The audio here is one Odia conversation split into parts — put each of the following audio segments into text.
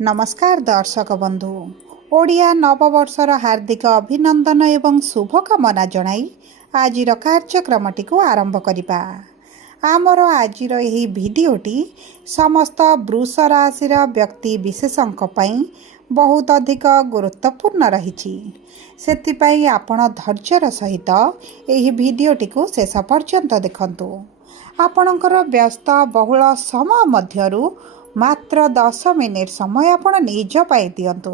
नमस्कार दर्शक बंधु ओडिया नववर्षर हार्दिक अभिनंदन एवं शुभकामना जणाई आजिर कार्यक्रमटी को आरंभ करिबा। आमर आजिर एही भिडियोटी समस्त वृष राशिर व्यक्ति विशेषंक पई बहुत अधिक गुरुत्वपूर्ण रहिछि। सेतिपई आपण धैर्यर सहित एही भिडियोटी को शेष पर्यंत देखंतु। आपणकर व्यस्त बहुल समय मध्यरु मात्र 10 मिनिट समय आपण निज पाई दियंतु।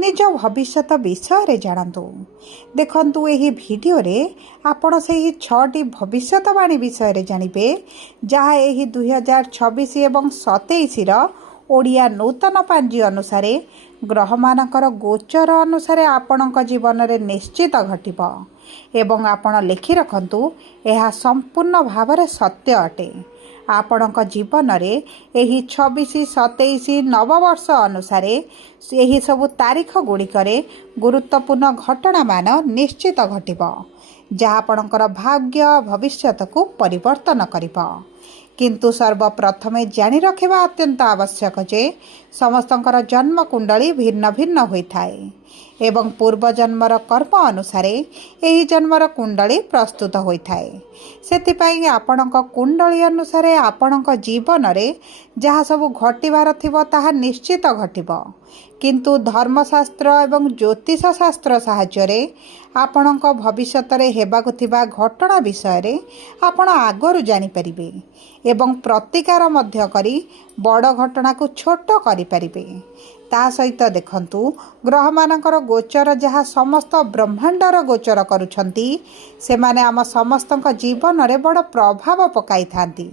निज भविष्यत विषय रे जानतु। देखंतु एही भिडियो रे आपण सेही 6टी भविष्यतवाणी विषय रे जानिबे जहा एही 2026 एवं 27 रो ओडिया नूतन पांजी अनुसार ग्रह मानकर गोचर अनुसार आपणक जीवन रे निश्चित घटिबो एवं आपण लिखि रखंतु एहा संपूर्ण भाव सत्य अटे। आपणक जीवन रे एही 26-27 नववर्ष अनुसार एही सबु तारीख गुड़िकरे गुरुत्वपूर्ण घटना मान निश्चित घटिबो जहा आपणकर भाग्य भविष्यत को परिवर्तन करिबो। किंतु सर्वप्रथमे जानी रखिबा अत्यंत आवश्यक जे समस्तंकर जन्म कुंडली भिन्न भिन्न होइथाए एवं पूर्व जन्मर कर्म अनुसार एही जन्मर कुंडली प्रस्तुत होइथाए। सेतिपई आपणक कुंडली अनुसार आपणक जीवन रे जहा सब घटिबार थिबो ताहा निश्चित घटिबो। किंतु धर्मशास्त्र एवं ज्योतिष शास्त्र साहाय्य आपणक भविष्यत रे हेबाकु थिबा घटना विषय रे आपण आगरु जानि परिबे एवं प्रतिकार मध्य करी बड़ घटना को छोट करि परिबे। ता सहित देखंतु ग्रह मानकर गोचर जहाँ समस्त ब्रह्मांडर गोचर करुछंती से माने आम समस्तक जीवन रे बड़ प्रभाव पकाई थांती।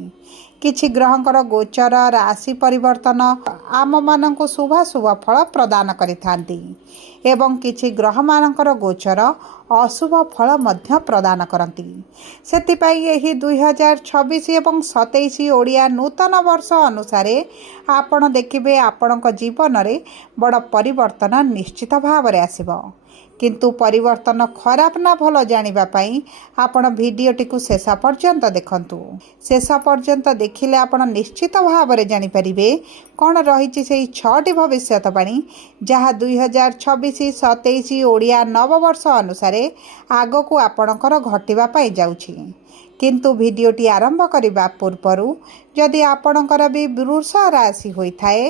किछि ग्रहंकर गोचर राशि परिवर्तन आम मानक शुभाशुभ फल प्रदान करि थांती एवं किछि ग्रह मानकर गोचर अशुभ फल मध्य प्रदान करती। सेतिपई एही 2026 एवं 27 ओडिया नूतन वर्ष अनुसार आपण देखिबे आपणक जीवन रे बड़ परिवर्तन निश्चित भाव रे आसीबो। किंतु परिवर्तन खराब ना भल जानिबा पई आपण भिडियोटी को शेष पर्यंत देखंतु। शेष पर्यंत देखिले आपण निश्चित भाव रे जानि परिबे कोन रहिछि सेही 6टी भविष्यतवाणी जहा 2026-27 ओडिया नववर्ष अनुसार आगो को आपणकर घटिबा पई जाउछि। किंतु भिडियोटी आरंभ करबा पूर्वरु जदि आपणकर भी वृष राशि होइथाए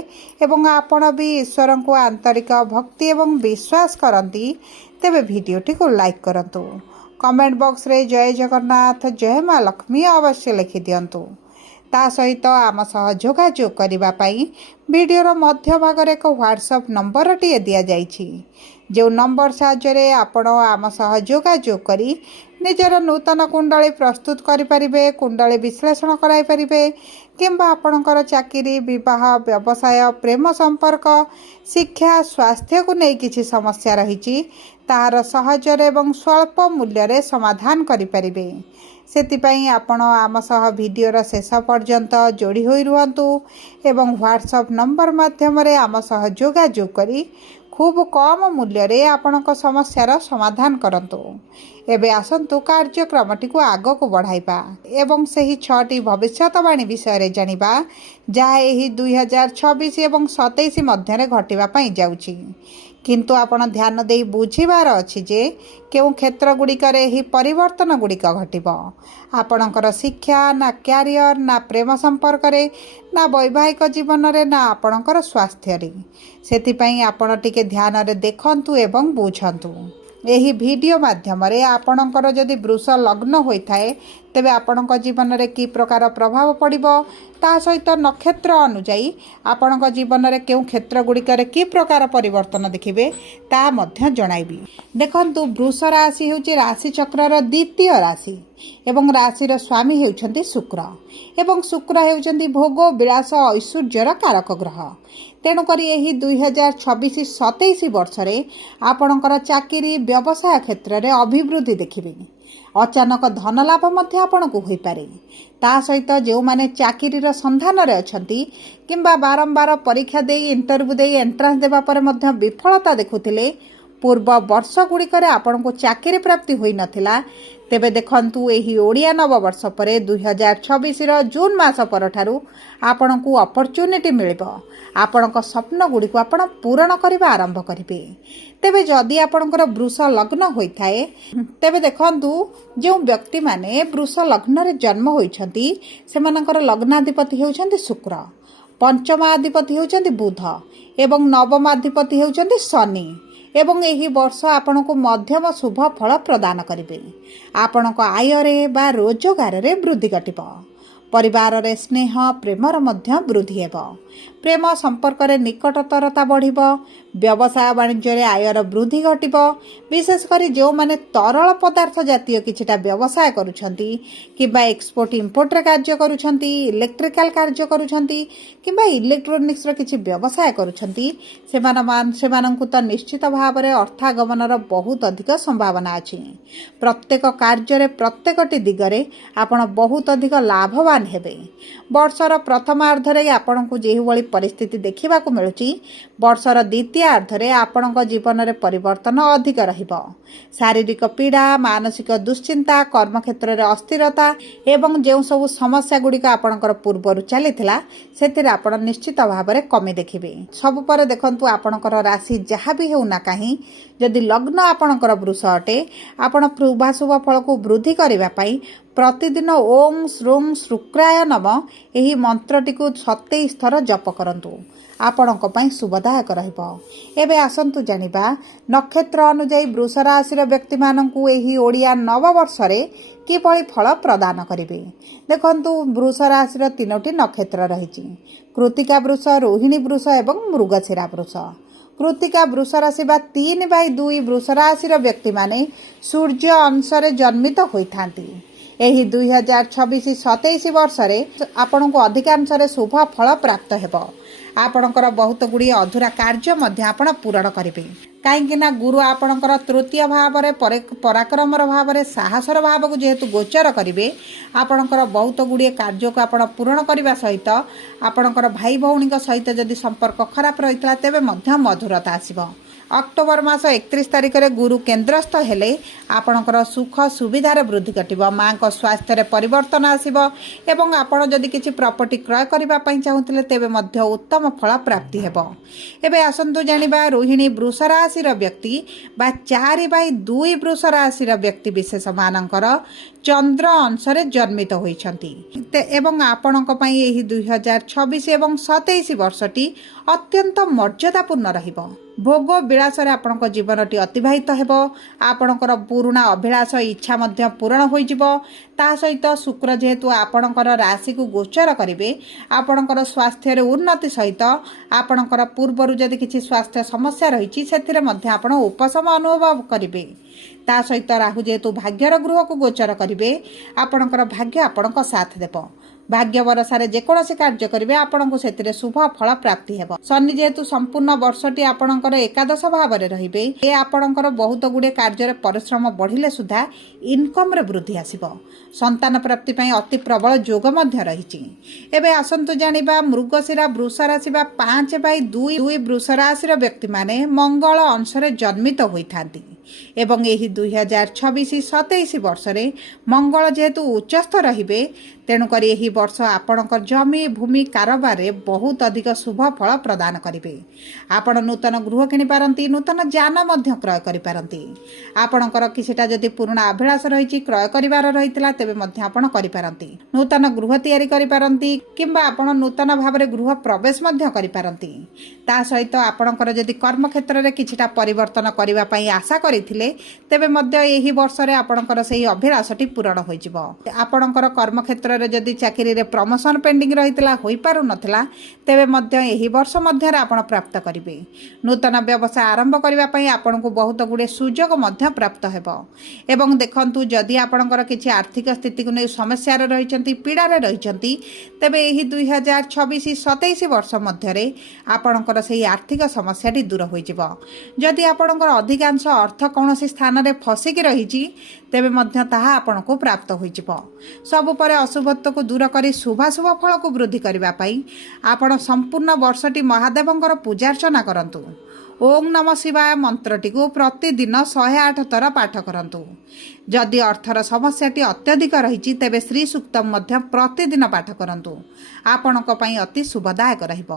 एवं आपण भी ईश्वर को आंतरिक भक्ति एवं विश्वास करती तेबे भिडियोटी को लाइक करंतु। कमेंट बॉक्स रे जय जगन्नाथ जय माँ लक्ष्मी अवश्य लिखि दियंतु। ता सहित आम सह जोगाजोग करबा पई वीडियोर मध्य भाग रे एक व्हाट्सएप नंबर टिए दिया जाइछि। जो नंबर साहाय्य आपण आम सह जोगाजोग करी निजर नूतन कुंडली प्रस्तुत करिपारिबे, कुंडली विश्लेषण कराई परिबे किंबा आपणकर चाकरी विवाह व्यवसाय प्रेम संपर्क शिक्षा स्वास्थ्य को नहीं किछि समस्या रहिछि ताहार सहजर एवं स्वल्प मूल्य रे समाधान करिपारिबे। सेतिपई आपण आम सह वीडियोर शेष पर्यंत जोड़ी होई रुहंतु एवं व्हाट्सएप नंबर माध्यम रे आम सह जोगाजोग करी खूब कम मूल्य रे आपणक समस्यार समाधान करंतु। एबे आसंतु कार्यक्रमटी को आग को बढ़ाइबा एवं सही 6टी भविष्यतवाणी विषय रे जानिबा जहा एही 2026 एवं 27 मध्य रे घटिबा पई जाउछि। किंतु आपण ध्यान देई बुझिबार अछि जे केउ क्षेत्र गुड़िकर एही परिवर्तन गुड़िक घटिबो। आपणकर शिक्षा ना क्यारियर ना प्रेम संपर्क रे ना वैवाहिक जीवन रे ना आपणकर स्वास्थ्य रे। सेतिपई आपण टिके ध्यान रे देखंतु एवं बुझंतु। एही वीडियो माध्यम रे आपणकर जदि वृष लग्न होइथाए तेबे आपणक जीवन रे की प्रकार प्रभाव पड़िबो ता सहित नक्षत्र अनुजाई आपणक जीवन रे केउ क्षेत्र गुड़िकर की प्रकार परिवर्तन देखिबे ता मध्य जणाइबी। देखंतु वृष राशि हेउची राशि चक्रर द्वितीय राशि एवं राशिर स्वामी हेउछंती शुक्र एवं शुक्र हेउछंती भोग विलास ऐश्वर्यर कारक ग्रह। तेणुकरी एही 2026-27 वर्ष रे आपणकर चाकरी व्यवसाय क्षेत्र रे अभिवृद्धि देखिबे। अचानक धन लाभ मध्य आपनको होई पारे। ता सहित जो माने चाकरीर संधान रे अछंती किंबा बारंबार परीक्षा देई इंटरव्यू देई एंट्रांस देबा पर मध्य विफलता देखुथिले ପୂର୍ବ ବର୍ଷଗୁଡ଼ିକରେ ଆପଣଙ୍କୁ ଚାକିରି ପ୍ରାପ୍ତି ହୋଇନଥିଲା, ତେବେ ଦେଖନ୍ତୁ ଏହି ଓଡ଼ିଆ ନବବର୍ଷ ପରେ 2026ର ଜୁନ୍ ମାସ ପରଠାରୁ ଆପଣଙ୍କୁ ଅପରଚ୍ୟୁନିଟି ମିଳିବ। ଆପଣଙ୍କ ସ୍ୱପ୍ନଗୁଡ଼ିକୁ ଆପଣ ପୂରଣ କରିବା ଆରମ୍ଭ କରିବେ। ତେବେ ଯଦି ଆପଣଙ୍କର ବୃଷ ଲଗ୍ନ ହୋଇଥାଏ, ତେବେ ଦେଖନ୍ତୁ ଯେଉଁ ବ୍ୟକ୍ତିମାନେ ବୃଷ ଲଗ୍ନରେ ଜନ୍ମ ହୋଇଛନ୍ତି ସେମାନଙ୍କର ଲଗ୍ନାଧିପତି ହେଉଛନ୍ତି ଶୁକ୍ର, ପଞ୍ଚମାଧିପତି ହେଉଛନ୍ତି ବୁଧ ଏବଂ ନବମାଧିପତି ହେଉଛନ୍ତି ଶନି। ଏବଂ ଏହି ବର୍ଷ ଆପଣଙ୍କୁ ମଧ୍ୟମ ଶୁଭ ଫଳ ପ୍ରଦାନ କରିବେ। ଆପଣଙ୍କ ଆୟରେ ବା ରୋଜଗାରରେ ବୃଦ୍ଧି ଘଟିବ। ପରିବାରରେ ସ୍ନେହ ପ୍ରେମର ମଧ୍ୟ ବୃଦ୍ଧି ହେବ। ପ୍ରେମ ସମ୍ପର୍କରେ ନିକଟତରତା ବଢ଼ିବ। ବ୍ୟବସାୟ ବାଣିଜ୍ୟରେ ଆୟର ବୃଦ୍ଧି ଘଟିବ। ବିଶେଷ କରି ଯେଉଁମାନେ ତରଳ ପଦାର୍ଥ ଜାତୀୟ କିଛିଟା ବ୍ୟବସାୟ କରୁଛନ୍ତି କିମ୍ବା ଏକ୍ସପୋର୍ଟ ଇମ୍ପୋର୍ଟରେ କାର୍ଯ୍ୟ କରୁଛନ୍ତି, ଇଲେକ୍ଟ୍ରିକାଲ କାର୍ଯ୍ୟ କରୁଛନ୍ତି କିମ୍ବା ଇଲେକ୍ଟ୍ରୋନିକ୍ସର କିଛି ବ୍ୟବସାୟ କରୁଛନ୍ତି, ସେମାନଙ୍କୁ ତ ନିଶ୍ଚିତ ଭାବରେ ଅର୍ଥାଗମନର ବହୁତ ଅଧିକ ସମ୍ଭାବନା ଅଛି। ପ୍ରତ୍ୟେକ କାର୍ଯ୍ୟରେ ପ୍ରତ୍ୟେକଟି ଦିଗରେ ଆପଣ ବହୁତ ଅଧିକ ଲାଭବାନ ହେବେ। ବର୍ଷର ପ୍ରଥମାର୍ଦ୍ଧରେ ଆପଣଙ୍କୁ ଯେଉଁଭଳି ପରିସ୍ଥିତି ଦେଖିବାକୁ ମିଳୁଛି, ବର୍ଷର ଦ୍ୱିତୀୟାର୍ଦ୍ଧରେ ଆପଣଙ୍କ ଜୀବନରେ ପରିବର୍ତ୍ତନ ଅଧିକ ରହିବ। ଶାରୀରିକ ପୀଡ଼ା, ମାନସିକ ଦୁଶ୍ଚିନ୍ତା, କର୍ମକ୍ଷେତ୍ରରେ ଅସ୍ଥିରତା ଏବଂ ଯେଉଁ ସବୁ ସମସ୍ୟା ଗୁଡ଼ିକ ଆପଣଙ୍କର ପୂର୍ବରୁ ଚାଲିଥିଲା ସେଥିରେ ଆପଣ ନିଶ୍ଚିତ ଭାବରେ କମି ଦେଖିବେ। ସବୁ ପରେ ଦେଖନ୍ତୁ ଆପଣଙ୍କର ରାଶି ଯାହା ବି ହେଉନା କାହିଁ, ଯଦି ଲଗ୍ନ ଆପଣଙ୍କର ବୃଷ ଅଟେ, ଆପଣ ଶୁଭାଶୁଭ ଫଳକୁ ବୃଦ୍ଧି କରିବା ପାଇଁ ପ୍ରତିଦିନ ଓଂ ଶ୍ରୁଂ ଶୁକ୍ରାୟ ନମ ଏହି ମନ୍ତ୍ରଟିକୁ 27 ଥର ଜପ କରନ୍ତୁ। ଆପଣଙ୍କ ପାଇଁ ଶୁଭଦାୟକ ରହିବ। ଏବେ ଆସନ୍ତୁ ଜାଣିବା ନକ୍ଷତ୍ର ଅନୁଯାୟୀ ବୃଷ ରାଶିର ବ୍ୟକ୍ତିମାନଙ୍କୁ ଏହି ଓଡ଼ିଆ ନବବର୍ଷରେ କିଭଳି ଫଳ ପ୍ରଦାନ କରିବେ। ଦେଖନ୍ତୁ, ବୃଷ ରାଶିର 3ଟି ନକ୍ଷତ୍ର ରହିଛି: କୃତ୍ତିକା ବୃଷ, ରୋହିଣୀ ବୃଷ ଏବଂ ମୃଗଶିରା ବୃଷ। କୃତ୍ତିକା ବୃଷ ରାଶି ବା 3/2 ବୃଷ ରାଶିର ବ୍ୟକ୍ତିମାନେ ସୂର୍ଯ୍ୟ ଅଂଶରେ ଜନ୍ମିତ ହୋଇଥାନ୍ତି। ଏହି 2026-27 ବର୍ଷରେ ଆପଣଙ୍କୁ ଅଧିକାଂଶରେ ଶୁଭ ଫଳ ପ୍ରାପ୍ତ ହେବ। ଆପଣଙ୍କର ବହୁତ ଗୁଡ଼ିଏ ଅଧୁରା କାର୍ଯ୍ୟ ମଧ୍ୟ ଆପଣ ପୂରଣ କରିବେ। କାହିଁକି ନା ଗୁରୁ ଆପଣଙ୍କର ତୃତୀୟ ଭାବରେ ପରାକ୍ରମର ଭାବରେ ସାହସର ଭାବକୁ ଯେହେତୁ ଗୋଚର କରିବେ, ଆପଣଙ୍କର ବହୁତ ଗୁଡ଼ିଏ କାର୍ଯ୍ୟକୁ ଆପଣ ପୂରଣ କରିବା ସହିତ ଆପଣଙ୍କର ଭାଇ ଭଉଣୀଙ୍କ ସହିତ ଯଦି ସମ୍ପର୍କ ଖରାପ ରହିଥିଲା ତେବେ ମଧ୍ୟ ମଧୁରତା ଆସିବ। ଅକ୍ଟୋବର ମାସ 31 ତାରିଖରେ ଗୁରୁ କେନ୍ଦ୍ରସ୍ଥ ହେଲେ ଆପଣଙ୍କର ସୁଖ ସୁବିଧାରେ ବୃଦ୍ଧି ଘଟିବ। ମାଙ୍କ ସ୍ୱାସ୍ଥ୍ୟରେ ପରିବର୍ତ୍ତନ ଆସିବ ଏବଂ ଆପଣ ଯଦି କିଛି ପ୍ରପର୍ଟି କ୍ରୟ କରିବା ପାଇଁ ଚାହୁଁଥିଲେ ତେବେ ମଧ୍ୟ ଉତ୍ତମ ଫଳ ପ୍ରାପ୍ତି ହେବ। ଏବେ ଆସନ୍ତୁ ଜାଣିବା ରୋହିଣୀ ବୃଷ ରାଶିର ବ୍ୟକ୍ତି ବା 4/2 ବୃଷ ରାଶିର ବ୍ୟକ୍ତି ବିଶେଷ ମାନଙ୍କର ଚନ୍ଦ୍ର ଅଂଶରେ ଜନ୍ମିତ ହୋଇଛନ୍ତି ଏବଂ ଆପଣଙ୍କ ପାଇଁ ଏହି 2026 ଏବଂ 27 ବର୍ଷଟି ଅତ୍ୟନ୍ତ ମର୍ଯ୍ୟାଦାପୂର୍ଣ୍ଣ ରହିବ। ଭୋଗ ବିଳାସରେ ଆପଣଙ୍କ ଜୀବନଟି ଅତିବାହିତ ହେବ। ଆପଣଙ୍କର ପୁରୁଣା ଅଭିଳାଷ ଇଚ୍ଛା ମଧ୍ୟ ପୂରଣ ହୋଇଯିବ। ତା ସହିତ ଶୁକ୍ର ଯେହେତୁ ଆପଣଙ୍କର ରାଶିକୁ ଗୋଚର କରିବେ, ଆପଣଙ୍କର ସ୍ୱାସ୍ଥ୍ୟରେ ଉନ୍ନତି ସହିତ ଆପଣଙ୍କର ପୂର୍ବରୁ ଯଦି କିଛି ସ୍ୱାସ୍ଥ୍ୟ ସମସ୍ୟା ରହିଛି ସେଥିରେ ମଧ୍ୟ ଆପଣ ଉପଶମ ଅନୁଭବ କରିବେ। ତା ସହିତ ରାହୁ ଯେହେତୁ ଭାଗ୍ୟର ଗୃହକୁ ଗୋଚର କରିବେ, ଆପଣଙ୍କର ଭାଗ୍ୟ ଆପଣଙ୍କ ସାଥ ଦେବ। ଭାଗ୍ୟ ଭରସାରେ ଯେକୌଣସି କାର୍ଯ୍ୟ କରିବେ ଆପଣଙ୍କୁ ସେଥିରେ ଶୁଭ ଫଳ ପ୍ରାପ୍ତି ହେବ। ଶନି ଯେହେତୁ ସମ୍ପୂର୍ଣ୍ଣ ବର୍ଷଟି ଆପଣଙ୍କର ଏକାଦଶ ଭାବରେ ରହିବେ, ଆପଣଙ୍କର ବହୁତ ଗୁଡ଼ିଏ କାର୍ଯ୍ୟରେ ପରିଶ୍ରମ ବଢ଼ିଲେ ସୁଦ୍ଧା ଇନକମ୍ରେ ବୃଦ୍ଧି ଆସିବ। ସନ୍ତାନ ପ୍ରାପ୍ତି ପାଇଁ ଅତି ପ୍ରବଳ ଯୋଗ ମଧ୍ୟ ରହିଛି। ଏବେ ଆସନ୍ତୁ ଜାଣିବା ମୃଗଶିରା ବୃଷ ରାଶି ବା 5/2 ବୃଷ ରାଶିର ବ୍ୟକ୍ତିମାନେ ମଙ୍ଗଳ ଅଂଶରେ ଜନ୍ମିତ ହୋଇଥାନ୍ତି ଏବଂ ଏହି 2026-27 ବର୍ଷରେ ମଙ୍ଗଳ ଯେହେତୁ ଉଚ୍ଚସ୍ଥ ରହିବେ, ତେଣୁକରି ଏହି ବର୍ଷ ଆପଣଙ୍କ ଜମି ଭୂମି କାରବାରରେ ବହୁତ ଅଧିକ ଶୁଭ ଫଳ ପ୍ରଦାନ କରିବେ। ଆପଣ ନୂତନ ଗୃହ କିଣିପାରନ୍ତି, ନୂତନ ଯାନ ମଧ୍ୟ କ୍ରୟ କରିପାରନ୍ତି। ଆପଣଙ୍କର କିଛିଟା ଯଦି ପୁରୁଣା ଅଭିଳାଷ ରହିଛି, କ୍ରୟ କରିବାର ରହିଥିଲା, ତେବେ ମଧ୍ୟ ଆପଣ କରିପାରନ୍ତି। ନୂତନ ଗୃହ ତିଆରି କରିପାରନ୍ତି କିମ୍ବା ଆପଣ ନୂତନ ଭାବରେ ଗୃହ ପ୍ରବେଶ ମଧ୍ୟ କରିପାରନ୍ତି। ତା ସହିତ ଆପଣଙ୍କର ଯଦି କର୍ମକ୍ଷେତ୍ରରେ କିଛିଟା ପରିବର୍ତ୍ତନ କରିବା ପାଇଁ ଆଶା କରିଥିଲେ ତେବେ ମଧ୍ୟ ଏହି ବର୍ଷରେ ଆପଣଙ୍କର ସେହି ଅଭିଳାଷଟି ପୂରଣ ହୋଇଯିବ। ଆପଣଙ୍କର କର୍ମକ୍ଷେତ୍ରରେ ଯଦି ଚାକିରିରେ ପ୍ରମୋସନ ପେଣ୍ଡିଂ ରହିଥିଲା, ହୋଇପାରୁନଥିଲା, ତେବେ ମଧ୍ୟ ଏହି ବର୍ଷ ମଧ୍ୟରେ ଆପଣ ପ୍ରାପ୍ତ କରିବେ। ନୂତନ ବ୍ୟବସାୟ ଆରମ୍ଭ କରିବା ପାଇଁ ଆପଣଙ୍କୁ ବହୁତ ଗୁଡ଼ିଏ ସୁଯୋଗ ମଧ୍ୟ ପ୍ରାପ୍ତ ହେବ। ଏବଂ ଦେଖନ୍ତୁ, ଯଦି ଆପଣଙ୍କର କିଛି ଆର୍ଥିକ ସ୍ଥିତିକୁ ନେଇ ସମସ୍ୟାରେ ରହିଛନ୍ତି, ପୀଡ଼ାରେ ରହିଛନ୍ତି, ତେବେ ଏହି 2026-27 ବର୍ଷ ମଧ୍ୟରେ ଆପଣଙ୍କର ସେହି ଆର୍ଥିକ ସମସ୍ୟାଟି ଦୂର ହୋଇଯିବ। ଯଦି ଆପଣଙ୍କର ଅଧିକାଂଶ ଅର୍ଥ କୌଣସି ସ୍ଥାନରେ ଫସିକି ରହିଛି ତେବେ ମଧ୍ୟ ତାହା ଆପଣଙ୍କୁ ପ୍ରାପ୍ତ ହୋଇଯିବ। ସବୁ ପରେ ଅଶୁଭ ଅଶୁଭତ୍ୱକୁ ଦୂର କରି ଶୁଭାଶୁଭ ଫଳକୁ ବୃଦ୍ଧି କରିବା ପାଇଁ ଆପଣ ସମ୍ପୂର୍ଣ୍ଣ ବର୍ଷଟି ମହାଦେବଙ୍କର ପୂଜାର୍ଚ୍ଚନା କରନ୍ତୁ। ଓಂ ନମ ଶିବାୟ ମନ୍ତ୍ରଟିକୁ ପ୍ରତିଦିନ 108 ଥର ପାଠ କରନ୍ତୁ। ଯଦି ଅର୍ଥର ସମସ୍ୟାଟି ଅତ୍ୟଧିକ ରହିଛି ତେବେ ଶ୍ରୀ ସୂକ୍ତମ ମଧ୍ୟ ପ୍ରତିଦିନ ପାଠ କରନ୍ତୁ। ଆପଣଙ୍କ ପାଇଁ ଅତି ଶୁଭଦାୟକ ରହିବ।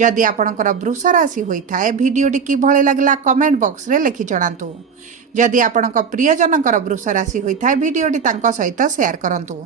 ଯଦି ଆପଣଙ୍କର ବୃଷ ରାଶି ହୋଇଥାଏ ଭିଡ଼ିଓଟି କିଭଳି ଲାଗିଲା କମେଣ୍ଟ ବକ୍ସରେ ଲେଖି ଜଣାନ୍ତୁ। ଯଦି ଆପଣଙ୍କ ପ୍ରିୟଜନଙ୍କର ବୃଷ ରାଶି ହୋଇଥାଏ ଭିଡ଼ିଓଟି ତାଙ୍କ ସହିତ ସେୟାର କରନ୍ତୁ।